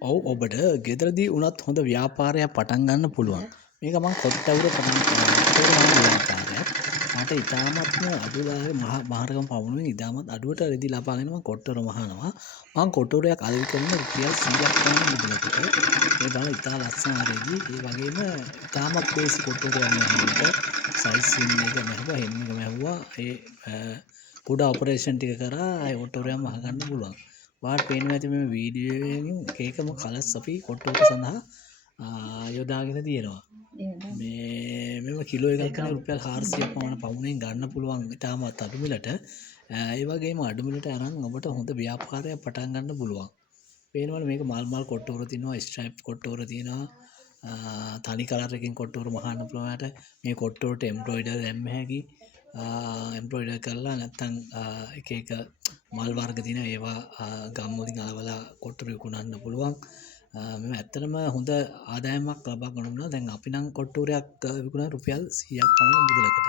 ඔව් ඔබට ගෙදරදී වුණත් හොඳ ව්‍යාපාරයක් පටන් ගන්න පුළුවන්. මේක මං කොට්ටවුර ව්‍යාපාරයක්. මට ඉතාමත්ම අඩු මහරගම පමණුවෙන් ඉතාමත් අඩුවට රෙදි ලබාගෙන මං කොට්ටවර මහනවා. මං කොට්ටවරයක් අලෙවි කරන රුපියල් 100ක් පමණ මුදලකට. මේ බලන්න ඉතා ලස්සන රෙදි. ඒ වගේම ඉතාමත් ලේසි කොට්ටවරයක් මහන්නට. සයිස් සිම් එක මැහුවා, හෙම් එක මැහුවා. කුඩා ඔපරේෂන් ටික කරා ඒ කොට්ටවරයක් මහගන්න පුළුවන්. වාට පේනවා ඇති මේ වීඩියෝ එකකින් එකම කලර්ස් අපි කොට්ටවර සඳහා යොදාගෙන තියෙනවා. මෙම කිලෝ එකක් කරන රුපියල් 400ක් පමණ පමණින් ගන්න පුළුවන් ඉතාමත් අඩු මිලට. ඒ වගේම අඩු මිලට අරන් ඔබට හොඳ ව්‍යාපාරයක් පටන් ගන්න පුළුවන්. පේනවනේ මේක මල් කොට්ටවර තියෙනවා, ස්ට්‍රයිප් කොට්ටවර තියෙනවා. තනි කලර් එකකින් කොට්ටවර මහන්න පුළුවන්. මේ කොට්ටවරට එම්බ්‍රොයිඩර් දැම්ම හැකි. එම්බ්‍රොයිඩර් කරලා නැත්තම් එක එක මල් වර්ග තියෙනවා ඒවා ගම් වලින් අලවලා කොට්ටවර විකුණන්න පුළුවන්. මෙම ඇත්තටම හොඳ ආදායමක් ලබා ගන්නවා. දැන් අපි නම් කොට්ටවරයක් විකුණන රුපියල් 100ක් පමණ මුදලකට.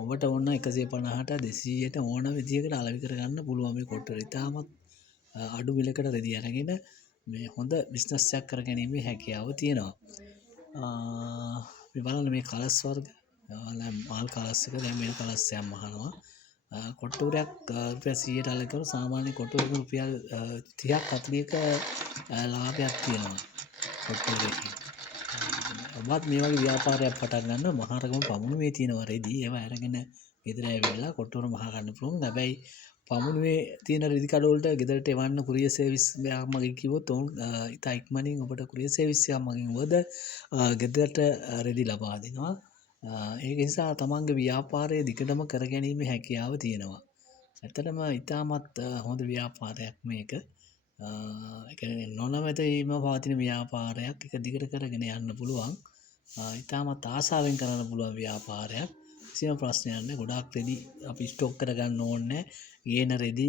ඔබට ඕන 150ට 200ට ඕන විදියකට අලෙවි කරගන්න පුළුවන් මේ කොට්ටවර. ඉතාමත් අඩු මිලකට රෙදි අරගෙන මේ හොඳ බිස්නස් එකක් කරගැනීමේ හැකියාව තියෙනවා. මේ බලන්න මේ කලර්ස් වර්ග මාල් කලර්ස් එක දැන් මේ කලර්ස් එකක් මහනවා. කොට්ටවරයක් රුපියල් 100ට අලෙවි කරන සාමාන්‍ය කොට්ටවරක රුපියල් 30ක් 40ක ලාභයක් තියෙනවා කොට්ටවරකින්. ඔබත් මේ වගේ ව්‍යාපාරයක් පටන් ගන්න මහරගම පමුණුවේ තියෙනවා රෙදි. ඒවා අරගෙන ගෙදර ඇවිල්ලා කොට්ටවර මහා ගන්න පුළුවන්. හැබැයි පමුණුවේ තියෙන රෙදි කඩ වලට ගෙදරට එවන්න කුරියර් සර්විස් එකක් මගින් කිව්වොත් ඔවුන් ඉතා ඉක්මනින් ඔබට කුරියර් සර්විස් එකක් මගින් වුවද ගෙදරට රෙදි ලබා දෙනවා. ඒක නිසා තමන්ගේ ව්‍යාපාරය දිගටම කරගැනීමේ හැකියාව තියෙනවා. ඇත්තටම ඉතාමත් හොඳ ව්‍යාපාරයක් මේක. ඒ කියන්නේ නොනවතීම පවතින ව්‍යාපාරයක් එක දිගට කරගෙන යන්න පුළුවන්. ඉතාමත් ආසාවෙන් කරන්න පුළුවන් ව්‍යාපාරයක්. කිසිම ප්‍රශ්නයක් නැහැ. ගොඩාක් රෙදි අපි ස්ටොක් කරගන්න ඕනේ නැහැ. ගේන රෙදි